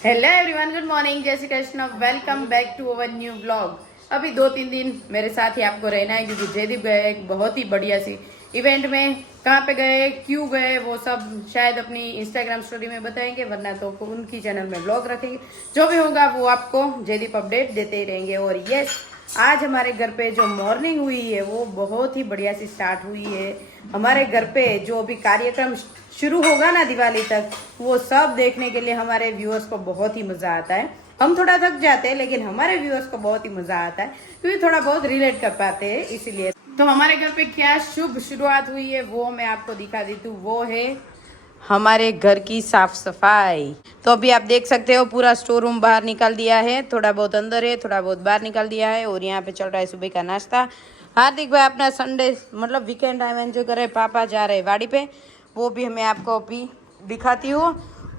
Hello everyone, good morning, जय Shri Krishna. Welcome back to our new vlog. अभी 2-3 दिन मेरे साथ ही आपको रहना है क्योंकि जयदीप गए एक बहुत ही बढ़िया सी इवेंट में। कहाँ पे गए, क्यों गए, वो सब शायद अपनी इंस्टाग्राम स्टोरी में बताएंगे, वरना तो उनकी चैनल में व्लॉग रखेंगे। जो भी होगा वो आपको जयदीप अपडेट देते ही रहेंगे। और यस, आज हमारे घर पे जो मॉर्निंग हुई है वो बहुत ही बढ़िया सी स्टार्ट हुई है। हमारे घर पे जो भी कार्यक्रम शुरू होगा ना दिवाली तक, वो सब देखने के लिए हमारे व्यूअर्स को बहुत ही मजा आता है। हम थोड़ा थक जाते हैं लेकिन हमारे व्यूअर्स को बहुत ही मजा आता है क्योंकि थोड़ा बहुत रिलेट कर पाते हैं, इसीलिए। तो हमारे घर पे क्या शुभ शुरुआत हुई है वो मैं आपको दिखा देती हूँ। वो है हमारे घर की साफ सफाई। तो अभी आप देख सकते हो पूरा स्टोर रूम बाहर निकाल दिया है, थोड़ा बहुत अंदर है, थोड़ा बहुत बाहर निकाल दिया है। और यहाँ पे चल रहा है सुबह का नाश्ता। हार्दिक भाई अपना संडे मतलब वीकेंड टाइम एंजॉय कर रहे, पापा जा रहे वाड़ी पे, वो भी मैं आपको अभी दिखाती हूँ।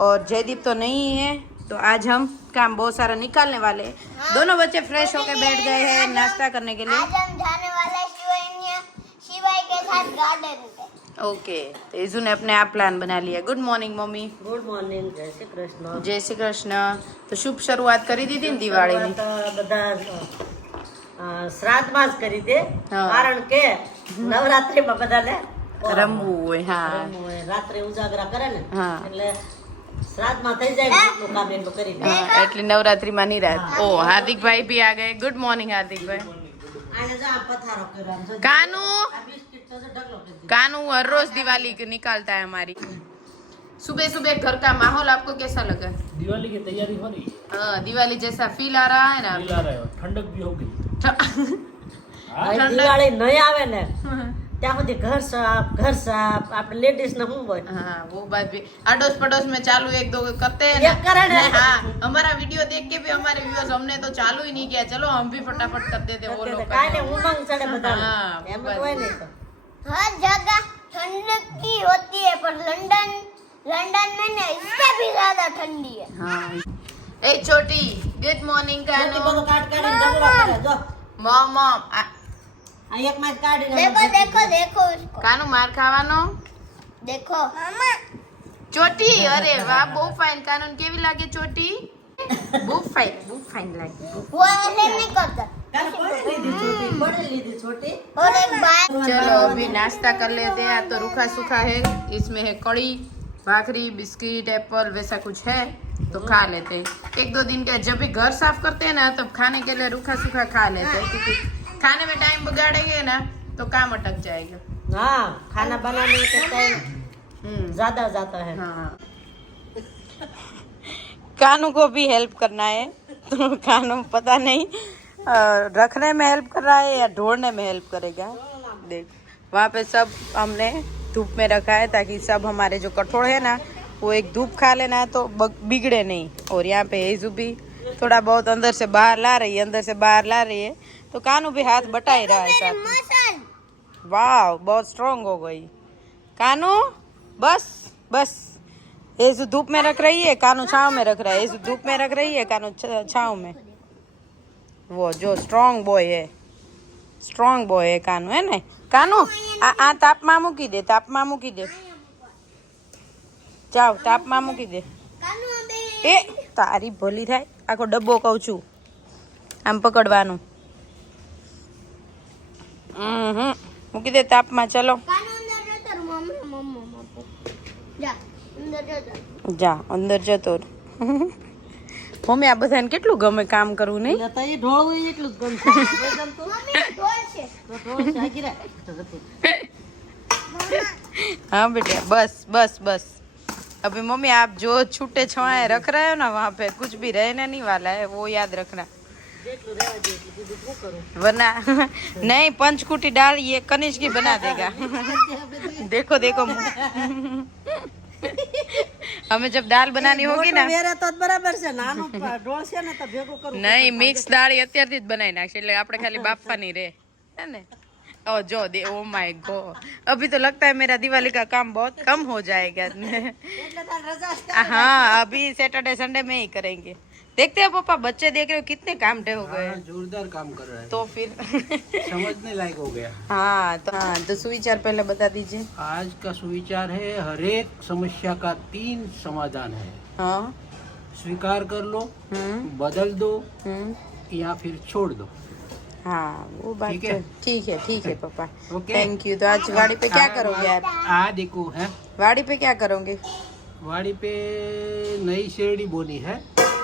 और जयदीप तो नहीं है, तो आज हम काम बहुत सारा निकालने वाले हैं। दोनों बच्चे फ्रेश होकर बैठ गए हैं नाश्ता करने के लिए। आज हम जाने वाले शिवाई के साथ गार्डन पे। ओके, तो ईजू ने अपने आप प्लान बना लिया। Good morning mummy. Good morning જય શ્રી કૃષ્ણ जय श्री कृष्ण। तो शुभ शुरुआत करी दी थी दिवाળી में। શરૂઆત બધા શ્રાદ્ધમાં જ કરી દે હા. કારણ કે નવરાત્રીમાં બધાને રમવું હોય, હા રમવું હોય. રાત્રે ઉજાગરા કરે ને હા. એટલે શ્રાદ્ધમાં થઈ જાય ને એટલું કામ એટલું કરી દે. हाँ, એટલે नवरात्रि માં नहीं रात। ओ हार्दिक भाई भी आ गए। गुड मॉर्निंग हार्दिक भाई। આને જો આ પથારો કર્યો આમ જો. कानू આ બિસ્કિટ તો જો ઢગલો કરી દીધો. कानू हर रोज दिवाली निकालता है हमारी। सुबह सुबह घर का माहौल आपको कैसा लगा? दिवाली की तैयारी हो रही है। हाँ, दिवाली जैसा फील आ रहा है ना? फील आ रहा है और ठंडक भी हो गई। હવે ઠંડક. દિવાળી નહીં આવે ને ત્યાં સુધી ઘર સાફ આપણે લેડીઝ ને શું હોય हाँ, वो बात भी अड़ोस पड़ोस में चालू एक दो करते हैं ये करे ना। नहीं, हाँ, हमारा वीडियो देख के भी हमारे व्यूअर्स हमने तो चालू ही नहीं किया, चलो हम भी फटाफट कर देते वो लोग કાંઈ ઉમંગ ચડે બધાને हाँ, એમ बस। જ હોય નહીં તો हर जगह ठंडक की होती है, पर लंदन में ना इससे भी ज्यादा ठंडी है। हाँ। ए छोटी, गुड मॉर्निंग એટલી कानू। બધું કાટ કાઢીને ઢગલો કરે જો मॉम मॉम આ એક માં જ કાઢીને देखो देखो देखो उसको, कानू मार खावानो। देखो मामा। ચોટી, અરે વાહ, બહુ ફાઇન। કાનૂન કેવી લાગે ચોટી? બહુ ફાઇન લાગે। वो ऐसे नहीं करता। કાલે પડી લીધી છોટી પડી લીધી છોટી और एक बात, चलो अभी नाश्ता कर लेते हैं। तो रूखा सूखा है, इसमें है कड़ी, भाखरी, बिस्किट, एप्पल, वैसा कुछ है तो खा लेते हैं। 1-2 दिन का जब भी घर साफ करते हैं ना तब खाने के लिए रूखा सूखा खा लेते हैं, क्योंकि खाने में टाइम बगाड़ेंगे ना तो काम अटक जाएगा। हाँ खाना बनाने के टाइम हम्म, ज्यादा जाता है हाँ। कानू को भी हेल्प करना है, तो कानू पता नहीं रखने में हेल्प कर रहा है या ढोड़ने में हेल्प करेगा। देख, वहाँ पे सब हमने धूप में रखा है ताकि सब हमारे जो कठोर है ना वो एक धूप खा लेना तो बिगड़े नहीं। और यहाँ पे हेजू भी थोड़ा बहुत अंदर से बाहर ला रही है, तो कानू भी हाथ बटा ही रहा है साथ में। मसल वाह, बहुत स्ट्रांग हो गई कानू। बस बस, हेजू धूप में रख रही है, कानू छांव में रख रहा है। हेजू धूप में रख रही है, कानू छांव में। वो जो स्ट्रांग बॉय है कानू, है ना कानू? आ तापમાં મૂકી દે જાઓ, તાપમાં મૂકી દે। कानू अबे એ તારી ભલી થાય, આખો ડબ્બો કહું છું આમ પકડવાનું। મૂકી દે તાપમાં। ચલો कानू अंदर जाता रे, मम्मा जा अंदर जाता। જા અંદર જતો રહે। મમ્મી આ બધાને કેટલું ગમે કામ કરવું, નહીં? એટલે તો એ ઢોળવું ય એટલું જ ગમતું નહીં ગમતું मम्मी ढोल से તો ઢોળ છે આગી રાખ हाँ बेटा, बस बस बस। अभी मम्मी आप जो छूटे छवाए रख रहे हो ना वहाँ पे कुछ भी रहने नहीं वाला है, वो याद रखना, જેટલું રહેવા દે એટલું બીજું શું કરું वरना नहीं पंचकुटी डाल ये कनिष्क ही बना देगा। देखो देखो हमें जब दाल बनानी होगी ना, વેરે તો બરાબર છે નાનું ઢોળ છે ને તો ભેગું કરું नहीं मिक्स दाल અત્યારથી જ બનાવી નાખશે એટલે આપણે ખાલી બાફવાની રહે, है ना? ओ जो दे, ओ माय गॉड, अभी तो लगता है मेरा दिवाली का काम बहुत कम हो जाएगा। એટલે તાર રજા છે हाँ, अभी सैटरडे संडे में ही करेंगे। देखते हैं पापा, बच्चे देख रहे हो कितने कामटे हो गए, जोरदार काम कर रहा है, तो फिर समझने लायक हो गया। हाँ, तो सुविचार पहले बता दीजिए। आज का सुविचार है, हर एक समस्या का 3 समाधान है। हाँ, स्वीकार कर लो, बदल दो या फिर छोड़ दो। हाँ वो बात ठीक है? ठीक है पापा। ओके। Thank you. तो आज वाड़ी पे क्या करोगे आप? देखो है, वाड़ी पे क्या करोगे? वाड़ी पे नई शेरडी बोनी है।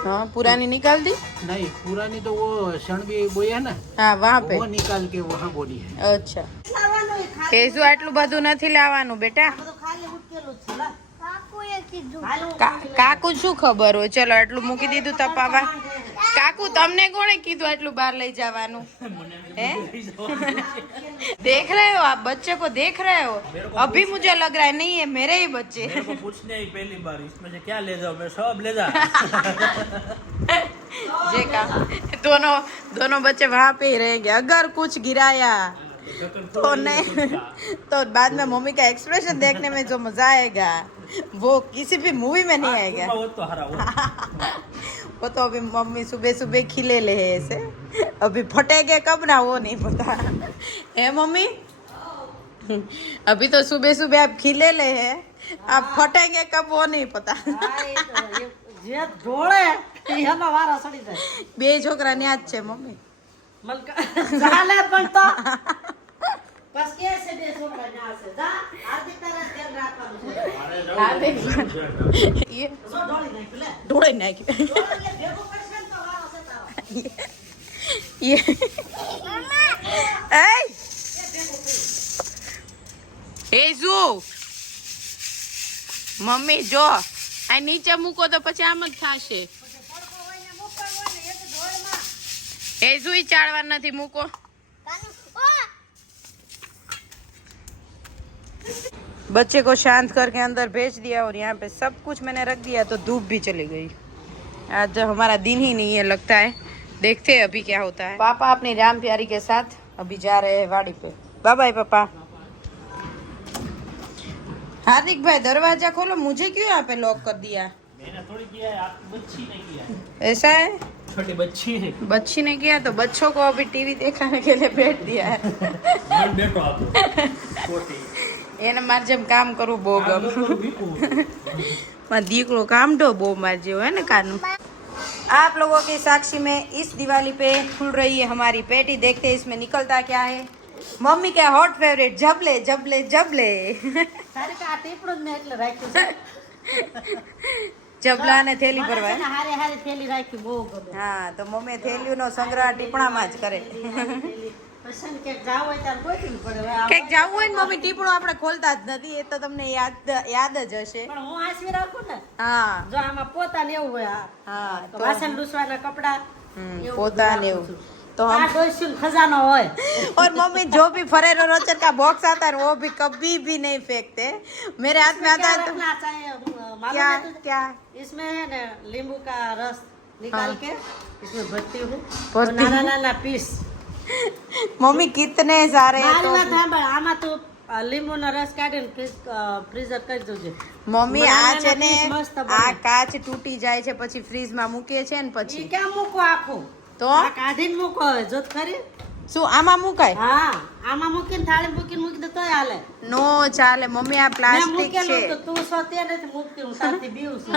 हाँ पुरानी निकाल दी? नहीं, पुरानी तो वो क्षण भी बोई है ना, હા વહાં પે वो निकाल के वहाँ बोनी है। અચ્છા કેસુ આટલું બધું નથી લાવવાનું બેટા. બધું ખાલી ઉટકેલું જ છે લા. કાકુએ કીધું કાકુ શું ખબર હોય? ચલો આટલું મૂકી દીધું તપાવા. કાકુ તમને કોણે કીધું આટલું બહાર લઈ જવાનું? હે देख रहे हो आप बच्चे को देख रहे हो? अभी मुझे लग रहा है नहीं है मेरे ही बच्चे. मेरे को पूछने ही पहली बार इसमें से क्या ले जाओ, मैं सब ले जा। जे का दोनों बच्चे वहाँ पे ही रहेंगे. अगर कुछ गिराया तो नहीं तो बाद में मम्मी का एक्सप्रेशन देखने में जो मजा आएगा वो किसी भी मूवी में नहीं आएगा. वो तो हरा वो। वो तो अभी मम्मी सुबह सुबह खिले ले है ऐसे. अभी फटेंगे कब ना वो नहीं पता है मम्मी. अभी तो सुबह सुबह आप खिले ले हैं, आप फटेंगे कब वो नहीं पता. હા, એ તો જે ઢોળે એનો વારો સડી જાય. બે છોકરા ન્યા જ છે મમ્મી. મલકા ચાલે પણ તો બસ કે છે બે છોકરા ન્યા છે. જા હાર્દિક તારે ધ્યાન રાખવાનું છે. ये જો ઢોળી નાખ્યું લે. ઢોળે નાખ્યું. ઢોળી એટલે ભેગું કરશે ને તો વારો છે તારો. ये ए એઝુ મમ્મી જો આ નીચે મૂકો તો પછી આમ જ થશે. એઝુ ઈ ચાળવા નથી મૂકો. बच्चे को शांत करके अंदर भेज दिया और यहाँ पे सब कुछ मैंने रख दिया तो धूप भी चली गई. आज हमारा दिन ही नहीं है लगता है. देखते हैं अभी क्या होता है. पापा अपनी राम प्यारी के साथ अभी जा रहे हैं वाड़ी पे. बाय बाय पापा. हार्दिक भाई दरवाजा खोलो. मुझे क्यों यहाँ पे लॉक कर दिया? मैंने थोड़ी किया है, आपकी बच्ची ने किया है। ऐसा है? छोटी बच्ची है। बच्ची ने किया तो बच्चों को अभी टीवी दिखाने के लिए बैठ दिया है. मैं बैठो आप छोटी એને મારે જેમ કામ કરવું બહુ ગમે. मां दीकड़ो काम दो बो मार जो है ना कानू. आप लोगों की साक्षी में इस दिवाली पे खुल रही है हमारी पेटी. देखते हैं इसमें निकलता क्या है. मम्मी का हॉट फेवरेट जबले जबले जबले. તારે કે આ ટીપડું જ મેં એટલે રાખ્યું છે. જબલા ને થેલી મને છે ભરવા. ને હારે હારે થેલી રાખી બહુ ગમે. હા તો મમ્મી થેલીનો સંગ્રહ ટીપણામાં જ કરે. થેલી. પછી ને ક્યાંક જાવું હોય ત્યારે ગોતવી પડે. હવે આ કઈક જવું હોય ને મમ્મી ટીપણું આપણે ખોલતા જ નથી. એ તો તમને યાદ જ હશે. પણ હું હાંસવી રાખું ને હા જો આમાં પોતા ને એવું હોય હા તો તો વાસણ લૂસવાના કપડા એવું પોતા બધું ને રાખું એવું. છું. तो આ हम ડોસ્યું ને ખજાનો હોય. और मम्मी जो भी फरेरो रोचर का बॉक्स आता है वो भी कभी भी नहीं फेंकते. मेरे हाथ में आता क्या है तो रखना चाहिए मालूम क्या है तुझे? क्या इसमें है ना नींबू का रस निकाल हाँ। के इसमें भरती हूँ भरती और नाना हूँ। नाना पीस मम्मी कितने सारे हैं મારી तो વાત સાંભળ આમાં તો લીંબુનો રસ કાઢીને ફ્રીઝર કરી દેજે. મમ્મી આ બનાના છે ને પીસ મસ્ત બને. આ કાચ તૂટી જાય છે પછી ફ્રીજમાં મૂકીએ છે ને ઈ પછી ક્યાં મૂકો આખું તો આ કાઢીને મૂકો હવે જોત ખરી. શું આમાં મુકાય? હા આમાં મૂકીને થાળી મૂકીને મૂકી દે તોય હાલે. નો ચાલે મમ્મી આ મેં પ્લાસ્ટિક મૂકેલું છે. તો તું સો તે નથી મૂકતી હું તારથી બીવું છું.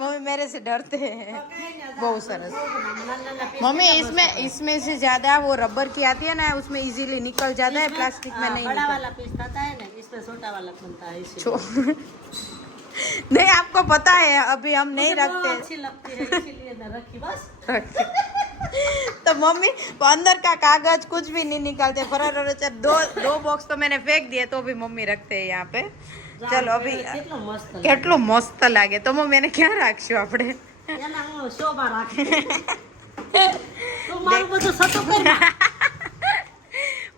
मम्मी मेरे से डरते हैं. કઈ નહીં, बहुत सरस. નાના નાના પીસ मम्मी કેટલા મસ્ત इसमें से ज्यादा वो रबर की आती है ना उसमें इजीली निकल जाता है. इसमें, प्लास्टिक में नहीं बड़ा निकलता. वाला पीस खाता है ना इसमें छोटा वाला बनता है इसीलिए। छो- नहीं आपको पता है अभी हम नहीं मुझे बहुत रखते. अच्छी लगती है इसीलिए मैं रखी बस. तो मम्मी अंदर का कागज कुछ भी नहीं निकालते. फरार दो बॉक्स तो मैंने फेंक दिए तो भी मम्मी रखते हैं यहाँ पे. चलो अभी કેટલો મસ્ત લાગે. કેટલું મસ્ત લાગે તો મમ્મી એને ક્યાં રાખશું આપણે? એના હું શોભા રાખી. તું મારું બધું સતું કરી નાખ.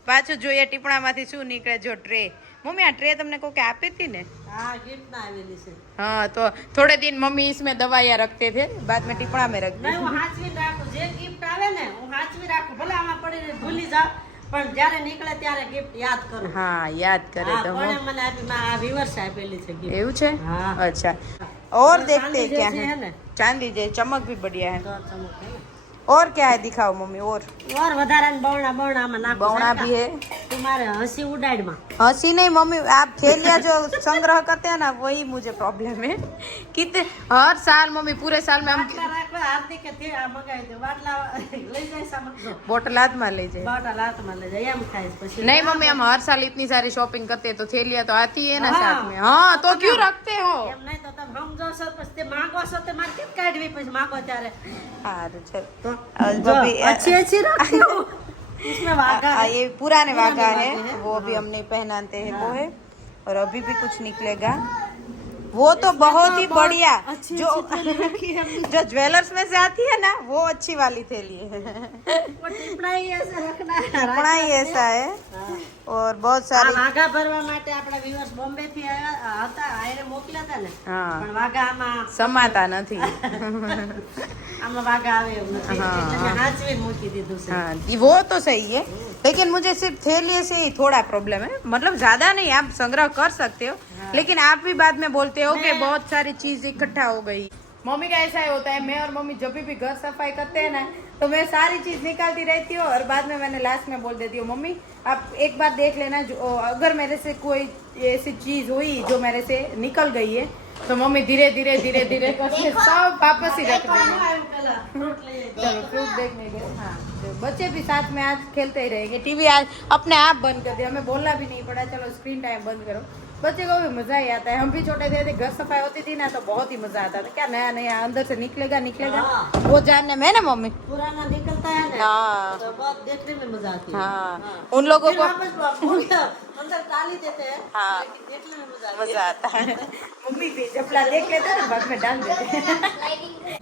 પાછું જોઈએ ટીપણામાંથી શું નીકળે. જો ટ્રે મમ્મી આ ટ્રે તમને કોકે આપી હતી ને? હા ગિફ્ટમાં આવેલી છે. हाँ तो थोड़े दिन मम्मी इसमें दवाइयाँ रखते थे बाद में टिपड़ा में रख दी. નહીં હું હાચવી રાખું જે ગિફ્ટ આવે ને હું હાચવી રાખું ભલે આમાં પડીને ભૂલી જાવ પણ જ્યારે નીકળે ત્યારે ગિફ્ટ યાદ કરું. हाँ याद करे હા तो પણ મને આપી આ વિવર્સ આપેલી છે gift. એવું છે? हाँ। अच्छा और देखते चांदी हैं क्या जैसी है. है ना? चांदी जैसी चमक भी बढ़िया है. તો ચમક હે ને. और क्या है दिखाओ मम्मी और વધારાના બવણા બવણામાં નાખો बवना भी है तुम्हारे हंसी उड़ाड़માં हंसी नहीं मम्मी आप थैलियाँ जो संग्रह करते हैं ना वही मुझे प्रॉब्लम है कितने हर साल मम्मी पूरे साल में हम બાટલા રાખવા હાર્દિક કે આ મગાવી દે બાટલા લઈ જાય સામાન बोतल हाथ में ले जाए બાટલા હાથમાં લઈ જાય એમ થાય પછી नहीं मम्मी हम हर साल इतनी सारी शॉपिंग करते हैं तो थैलियाँ तो आती है ना हाँ। साथ में हाँ तो क्यों रखते हो એમ નહીં તો તમે સમજો છો પછી તે માંગો છો તે મારે કેમ કાઢવી પછી માંગો ત્યારે हाँ चल તો आज જો, बबी अच्छी अच्छी रखती हो इसमें वागा है ये पुराने वागा पुराने है वागे हैं, वो अभी हम नहीं पहनाते हैं वो है और अभी भी कुछ निकलेगा वो तो बहुत ही बढ़िया अच्छी जो जो ज्वेलर्स में से आती है ना वो अच्छी वाली थैली है वो ટીપણા ही ऐसे रखना है कपड़ा ही ऐसा है और बहुत આ सारी વાઘા ભરવા માટે આપણા વ્યુઅર્સ બોમ્બે થી આવ્યા હતા આયરે મોકલ્યા હતા ને हाँ પણ વાઘા આમાં समाता नहीं આમાં વાઘા આવે એવું નથી हाँ, એટલે મેં હાચવીને મૂકી દીધું છે हाँ वो तो सही है लेकिन मुझे सिर्फ थैली से ही थोड़ा प्रॉब्लम है मतलब ज्यादा नहीं आप संग्रह कर सकते हो लेकिन आप भी बाद में बोलते हो कि बहुत सारी चीज इकट्ठा हो गई मम्मी का ऐसा ही होता है मैं और मम्मी जब भी घर सफाई करते हैं ना तो मैं सारी चीज निकालती रहती हूँ और बाद में मैंने लास्ट में बोल देती हूँ मम्मी आप एक बार देख लेना जो अगर मेरे से कोई ऐसी चीज हुई जो मेरे से निकल गई है तो मम्मी धीरे धीरे धीरे धीरे करके सब वापस ही रख देंगे चलो फ्रूट देखने गए हाँ तो बच्चे भी साथ में आज खेलते ही रहेंगे टीवी आज अपने आप बंद कर दिया हमें बोलना भी नहीं पड़ा चलो स्क्रीन टाइम बंद करो बच्चे को भी मजा ही आता है हम भी छोटे थे घर सफाई होती थी ना तो बहुत ही मजा आता था क्या नया नया अंदर से निकलेगा निकलेगा वो जानने में ना मम्मी पुराना निकलता है ना हाँ तो बहुत देखने में मजा आती है हाँ उन लोगों फिर को वापस अंदर डाल ही देते हैं हाँ। लेकिन देखने में मजा आती मजा आता है मम्मी भी जपला देख लेते हैं ना बाद में डाल देते हैं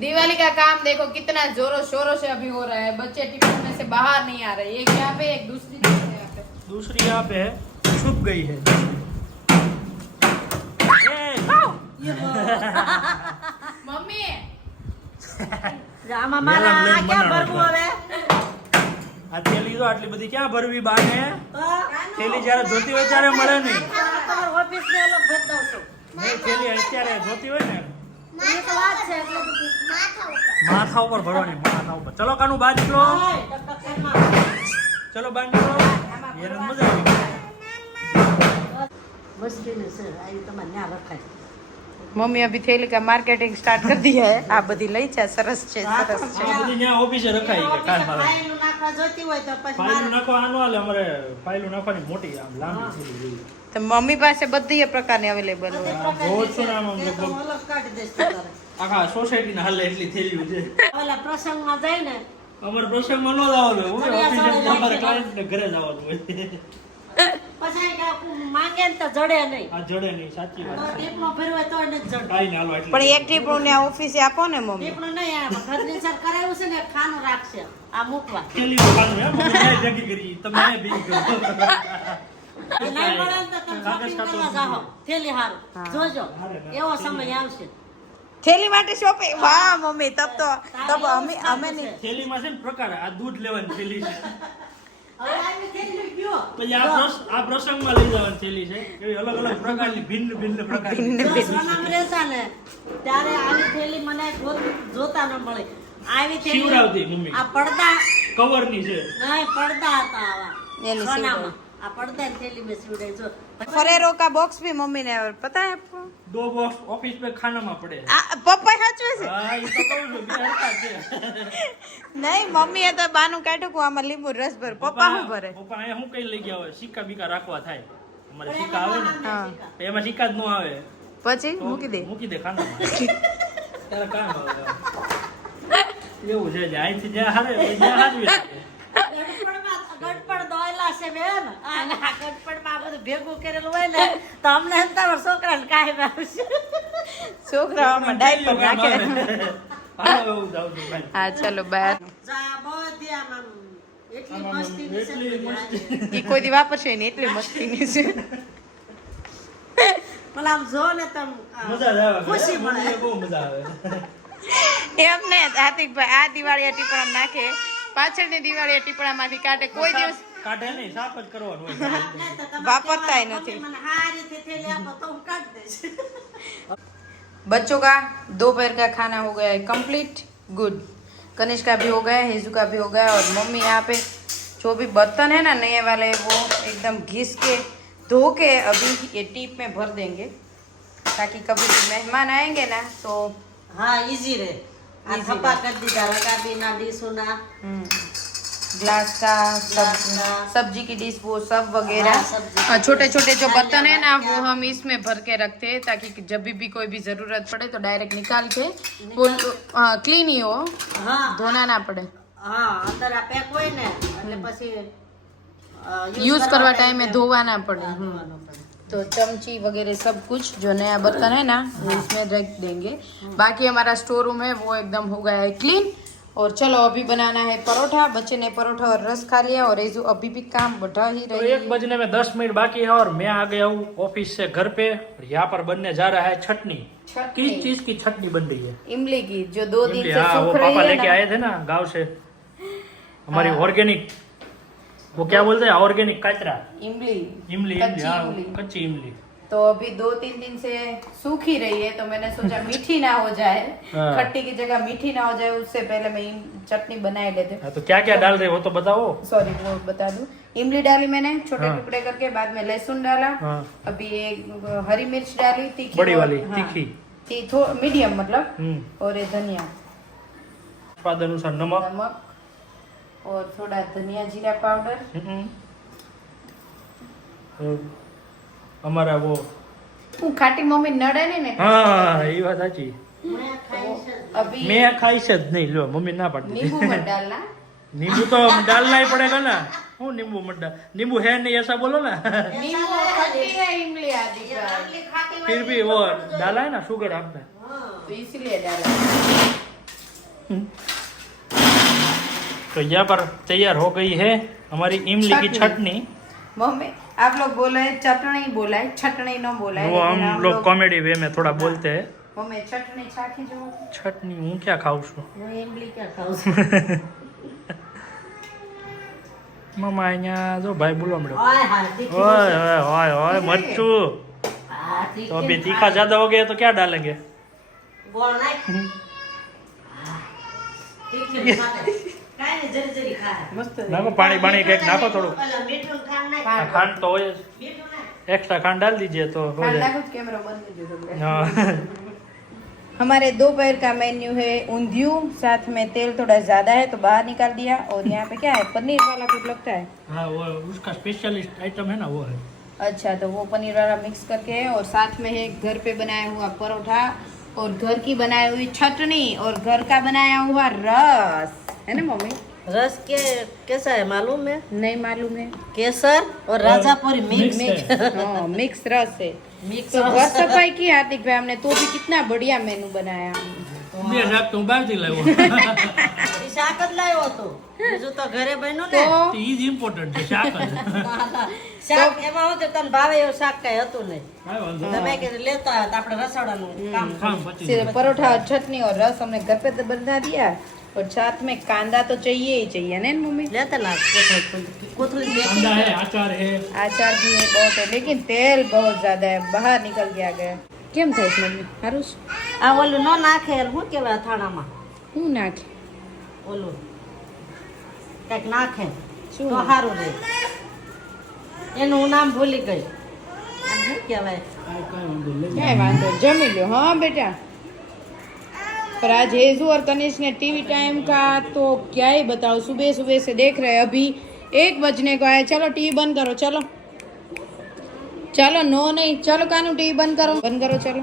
दिवाली का काम देखो कितना जोरों शोरों से अभी हो रहा है बच्चे टिफिन में से बाहर नहीं आ रहे एक यहाँ पे एक दूसरी जगह यहाँ पे दूसरी यहाँ पे है छुप गई है मम्मी है આમાં મારા મેલમ આ લેમ ક્યાં બનાવો ભરવું હવે આ થેલી તો આટલી બધી ક્યાં ભરવી બાને તો થેલી જ્યારે જોતી હોય ત્યારે મળે નહીં તમારા ઓફિસ ને અલગ ભરી દઉં છું નહીં થેલી અત્યારે જોતી હોય ને એ તો વાત છે એટલે બધું માથા ઉપર ભરવાની માથા ઉપર ચલો કાનું બહાર નીકળો ઓય, ટક ટક ઘરમાં. ચલો બહાર નીકળો એને મજા આવી મસ્તીનું છે આવી તમારે ન્યા રખાય मम्मी अभी थैली का मार्केटिंग स्टार्ट कर दिया है आप बधी लई છે સરસ છે સરસ છે આ બધી ત્યાં ઓફિસે રખાઈ છે કાલ મારે ફાઇલું નાખવા જોઈતી હોય તો પછી ફાઇલું મારે નાખવા આનો હાલે અમારે ફાઇલું નાખવાની મોટી આમ લાંબી થેલી જોઈએ તો મમ્મી પાસે બધી એ પ્રકારની અવેલેબલ હોય બહુ જ છે ને આમ તે તો લગભગ અલગ કાઢી દઈશ તું તારે. આખા સોસાયટીના હાલે એટલી થેલીઓ છે ઓલા પ્રસંગમાં જાય ને અમારે પ્રસંગમાં ન જવાનું હોય ફળિયા ઓફિસે સાળે અમારે રાખી ક્લાયન્ટને ઘરે જવાનું હોય પછી કાંઈ માંગે ને તો જડે નહીં આ જડે નહીં સાચી તો વાત છે ટીપણો ભર્યો હોય તો એને જ જડે કાઈ ના હાલો એટલી પણ એક ટીપણું ને ઓફિસે આપો ને મમ્મી ટીપણો નહીં આ ઘરની સર કરાવ્યું છે ને એક ખાનું રાખશે આ મૂકવા થેલીમાં ખાનું હે મમ્મી મેં ભેગી કરી તમે એ ભેગી કરો નહીં મળે ને તો તમે કાગળ શોપિંગ કરવા કાપડ જાઓ થેલી હારું જોજો એવો સમય આવશે થેલી માટે શોપિંગ વાહ મમ્મી તબ અમે નહીં થેલીમાં છે ને પ્રકાર આ દૂધ લેવાની થેલી છે હવે આવી થેલી ગયો પછી આ પ્રસંગમાં લઈ જવાની થેલી છે એવી અલગ અલગ પ્રકારની ભિન્ન ભિન્ન પ્રકારની જો સોનામાં રહેતા ને ત્યારે આવી થેલી મને જોતા ન મળે આવી શિવરાવતી થેલી મમ્મી. આ પડદા કવરની છે નહીં પડદા હતા આવા એની સોનામાં આ પડદા થેલી મેં સીવડાવી જો फरेरो का बॉक्स भी मम्मी ने पता है आपको દો બોક્સ ઓફિસ पे ખાનામાં પડે पप्पा साचवे से હા એ તો કહું છું બે હરખા છે नहीं मम्मी એ તો બાનું કાઢ્યું કે આમાં લીંબુ રસ ભર પપ્પા શું ભરે પપ્પા અહીંયા હું કઈ લઈ ગયા હોય સિક્કા બીકા રાખવા થાય અમારે સિક્કા આવે ને હા તો એમાં સિક્કા જ ન આવે પછી તો મૂકી દે મૂકી દે ખાનામાં ત્યારે કામ આવે એવું છે જે અહીંથી જ્યાં હારે ત્યાં હાજવી રાખે ગડપડ દોયલા છે બેન આ ગડપડમાં આ બધું ભેગું કરેલું હોય ને તો અમને એમ તારા છોકરાને કાંઈ આવશે છોકરાઓમાં ડાયપર નાખે હાલો એવું જાઉં છું ભાઈ હા ચલો બાય જા બધી આમ એટલી આમ મસ્તી એટલી મસ્તી. એ કોઈ દી વાપરશે ને એટલી મસ્તીની છે ભલા આમ જો ને તમ મજા જ આવે ખુશી મળે મમ્મીને બહુ મજા આવે એમ ને હાર્દિકભાઈ આ દિવાળીયા ટીપણા નાખે પાછળની દિવાળીયા ટીપણામાંથી કાઢે કોઈ દિવસ કાઢે નહીં સાફ જ કરવાનું હોય નહીં તો તમે વાપરતાય કહેવાનું, નથી. મમ્મી મને આ રીતે થેલી આપો તો હું કાઢી દઈશ बच्चों का दोपहर का खाना हो गया है कंप्लीट गुड कनिष्क का भी हो गया, हेजू का भी हो गया। और मम्मी यहाँ पे जो भी बर्तन है ना नए वाले, वो एकदम घिस के धो के अभी ये टीप में भर देंगे, ताकि कभी भी मेहमान आएंगे ना तो हाँ इजी रहे। Easy थप्पा कर दीजिए रकाबी ना डिशो ना ग्लास का ग्लास का। सब्जी की डिश वो सब हाँ, वगैरह सब्जी की छोटे छोटे जो डिश, बर्तन है ना थालियाँ, वो हम इसमें भर के रखते हैं, ताकि जब भी कोई भी जरूरत पड़े तो डायरेक्ट निकाल के वो क्लीन ही हो, हाँ धोना ना पड़े। હા અંદર આ પેક હોય ને એટલે પછી यूज करवा टाइम में धोवा ना पड़े। ધોવાનો પડે। तो चमची वगैरह सब कुछ जो नया बर्तन है ना वो इसमें रख देंगे। बाकी हमारा स्टोर रूम है वो एकदम हो गया है क्लीन। और चलो अभी बनाना है परोठा। बच्चे ने परोठा और रस खा लिया और एजू अभी भी काम बढ़ा ही तो रही 1 बजने में 10 मिनट बाकी है और मैं आ गया हूँ ऑफिस से घर पे। और यहाँ पर बनने जा रहा है छटनी। किस चीज की छटनी बन रही है? इमली की, जो 2 दिन इमली, से हाँ, वो सूख रही पापा है लेके ना। आए थे ना गांव से, हमारी ऑर्गेनिक, वो क्या बोलते हैं, ऑर्गेनिक कचरा, इमली इमली, कच्ची हाँ, इमली। कच्ची इमली। तो अभी 2-3 दिन से सूख ही रही है, तो मैंने सोचा मीठी ना हो जाए, हाँ। खट्टी की जगह मीठी ना हो जाए, उससे पहले मैं चटनी बनाए लेते। हाँ, तो क्या क्या डाल रहे हो तो बताओ। सॉरी वो बता दूं, इमली डाली मैंने छोटे हाँ। टुकड़े करके, बाद में लहसुन डाला, हाँ। अभी एक हरी मिर्च डाली तीखी, बड़ी और- वाली, हाँ, तीखी। मीडियम मतलब, हम्म। और ये धनिया, स्वाद अनुसार नमक। नमक और थोड़ा धनिया जीरा पाउडर। हम्म। और हमारा वो, હું ખાટી મમ્મી નડે નહીં ને, हाँ ये बात साची। મેં ખાઈ છે अभी मैं खाई से नहीं, लो मम्मी ना पड़ती। नींबू मत डालना। नींबू तो डालना ही पड़ेगा ना। हूँ नींबू मत डाल, नींबू है नहीं ऐसा बोलो ना। नींबू खट्टी है इमली आदि का, આટલી ખાટી फिर भी वो डाला है ना शुगर आपने। तो इसलिए डाला। तो यहाँ पर तैयार हो गई है हमारी इमली की छटनी। मम्मी आप लोग बोले चटनी बोला है, छटनी न बोला है, वो लेकिन हम लोग कॉमेडी वे में थोड़ा बोलते हैं। मम्मी चटनी छाखी जो छटनी हूँ क्या खाऊं છું? હું ઇમલી ક્યાં ખાઉં છું મામા અહીંયા જો ભાઈ બોલવા મળ્યો, ઓય હા તીખી ओए ओए ओए ओए मर्चू। હા तो अभी तीखा ज्यादा हो गया तो क्या डालेंगे? ગોળ નાખ તીખી ખાતે કાઈ ને જરી જરી ખાય मस्त नाखो पानी पानी कहीं नाखो थोड़ा। પેલા મીઠું ખાંડ નાખ हाँ, खांड तो हो, મીઠું નાખ एक्स्ट्रा खांड डाल दीजिए तो हो जाए। कुछ कैमरा बंद कर दो। हाँ। हमारे दोपहर का मेन्यू है ऊंधियू, साथ में तेल थोड़ा ज्यादा है तो बाहर निकाल दिया। और यहाँ पे क्या है, पनीर वाला कुछ लगता है। हाँ वो उसका स्पेशलिस्ट आइटम है ना वो है। अच्छा, तो वो पनीर वाला मिक्स करके है। और साथ में है घर पे बनाया हुआ परोठा और घर की बनाई हुई चटनी और घर का बनाया हुआ रस, है ना मम्मी? रस के कैसा है मालूम है नहीं मालूम है। केसर और राजापुरी मिक्स हाँ, मिक्स रस है। तो घर सफाई की हार्दिक भाई हमने, तो भी कितना बढ़िया मेनू बनाया। मैं रात तो बाहर થી લાવ્યો। શાક જ લાવ્યો હતો બીજું તો ઘરે બન્યું ને तो ઈજ ઇમ્પોર્ટન્ટ છે શાક જ। શાક એમાં હું તને ભાવે એવું શાક કઈ હતું નહીં કાંઈ વાંધો તમે કે લેતા આવ્યા તો આપણે રસોડાનું કામ નહીં, કામ પતી सिर्फ ગયું। परोठा और चटनी और रस हमने घर पे तो बना दिया। और साथ में कांदा तो चाहिए ही चाहिए ना मम्मी? લેતા ના કોથળી कांदा है, अचार है। अचार भी है बहुत है, लेकिन तेल बहुत ज्यादा है, बाहर निकल के आ गया। केम થાય છે મમ્મી? હારું છે? આ ઓલું ન નાખે શું કહેવાય અથાણામાં હું નાખે? ઓલું કંઈક નાખે શું તો નાખે? સારું રહે એનું હું નામ ભૂલી ગઈ આ શું કહેવાય કાંઈ વાંધો નહીં, લઈ क्या वांदो, जमी लो। हाँ बेटा, पर आज हेजू और तनिष ने टीवी टाइम का तो क्या ही बताओ, सुबह सुबह से देख रहे हैं। अभी 1 बजने को आए, चलो टीवी बंद करो, चलो चलो। नो नहीं, चलो कानू टीवी बंद करो चलो।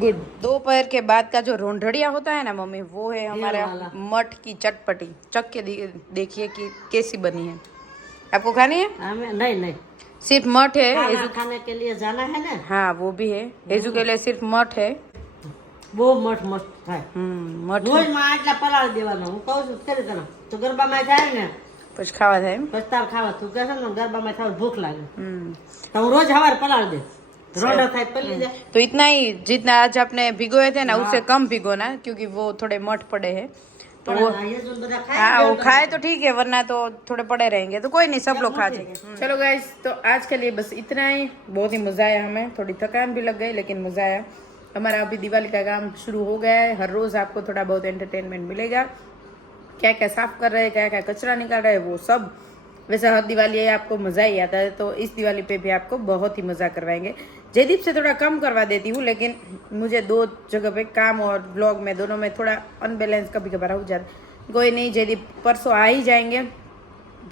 गुड। दोपहर के बाद का जो रोंढड़िया होता है ना मम्मी, वो है हमारा वाला। मठ की चटपटी। चख के देखिए कि कैसी बनी है। आपको खानी है? हमें नहीं नहीं सिर्फ मठ है। खाना खाने के लिए जाना है ना हाँ वो भी है, हेजू के लिए सिर्फ मठ है। બહુ મસ્ત મસ્ત થાય મઠ રોજમાં આટલા પલાળી દેવાના હું કહું છું કરી તને તો ગરબામાં જાય ને પછી ખાવા થાય એમ? પછી તાર ખાવા તું કહેશે ને ગરબામાં થાય ભૂખ લાગે તો હું રોજ સવારે પલાળી દે રોડો થાય પલી જાય तो इतना ही जितना आज आपने भिगोए थे ना उससे कम भिगोना, क्योंकि वो थोड़े मठ पड़े हैं। तो वो ये जो બધા ખાય हाँ वो खाए तो ठीक है, वरना तो थोड़े पड़े रहेंगे। तो कोई नहीं, सब लोग खा जाएंगे। चलो गाइस, तो आज के लिए बस इतना ही। बहुत ही मजा आया हमें, थोड़ी थकान भी लग गई लेकिन मजा आया। हमारा अभी दिवाली का काम शुरू हो गया है। हर रोज आपको थोड़ा बहुत एंटरटेनमेंट मिलेगा। क्या क्या साफ कर रहे हैं, क्या क्या कचरा निकाल रहे हैं, वो सब। वैसे हर दिवाली है आपको मज़ा ही आता है, तो इस दिवाली पे भी आपको बहुत ही मज़ा करवाएंगे। जयदीप से थोड़ा कम करवा देती हूँ, लेकिन मुझे 2 जगह पे काम और ब्लॉग में दोनों में थोड़ा अनबैलेंस कभी कभार हो जाता। कोई नहीं, जयदीप परसों आ ही जाएंगे,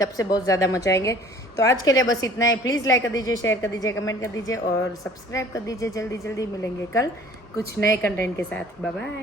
तब से बहुत ज़्यादा मचाएंगे। तो आज के लिए बस इतना ही। प्लीज़ लाइक कर दीजिए, शेयर कर दीजिए, कमेंट कर दीजिए और सब्सक्राइब कर दीजिए। जल्दी जल्दी मिलेंगे कल कुछ नए कंटेंट के साथ। Bye bye.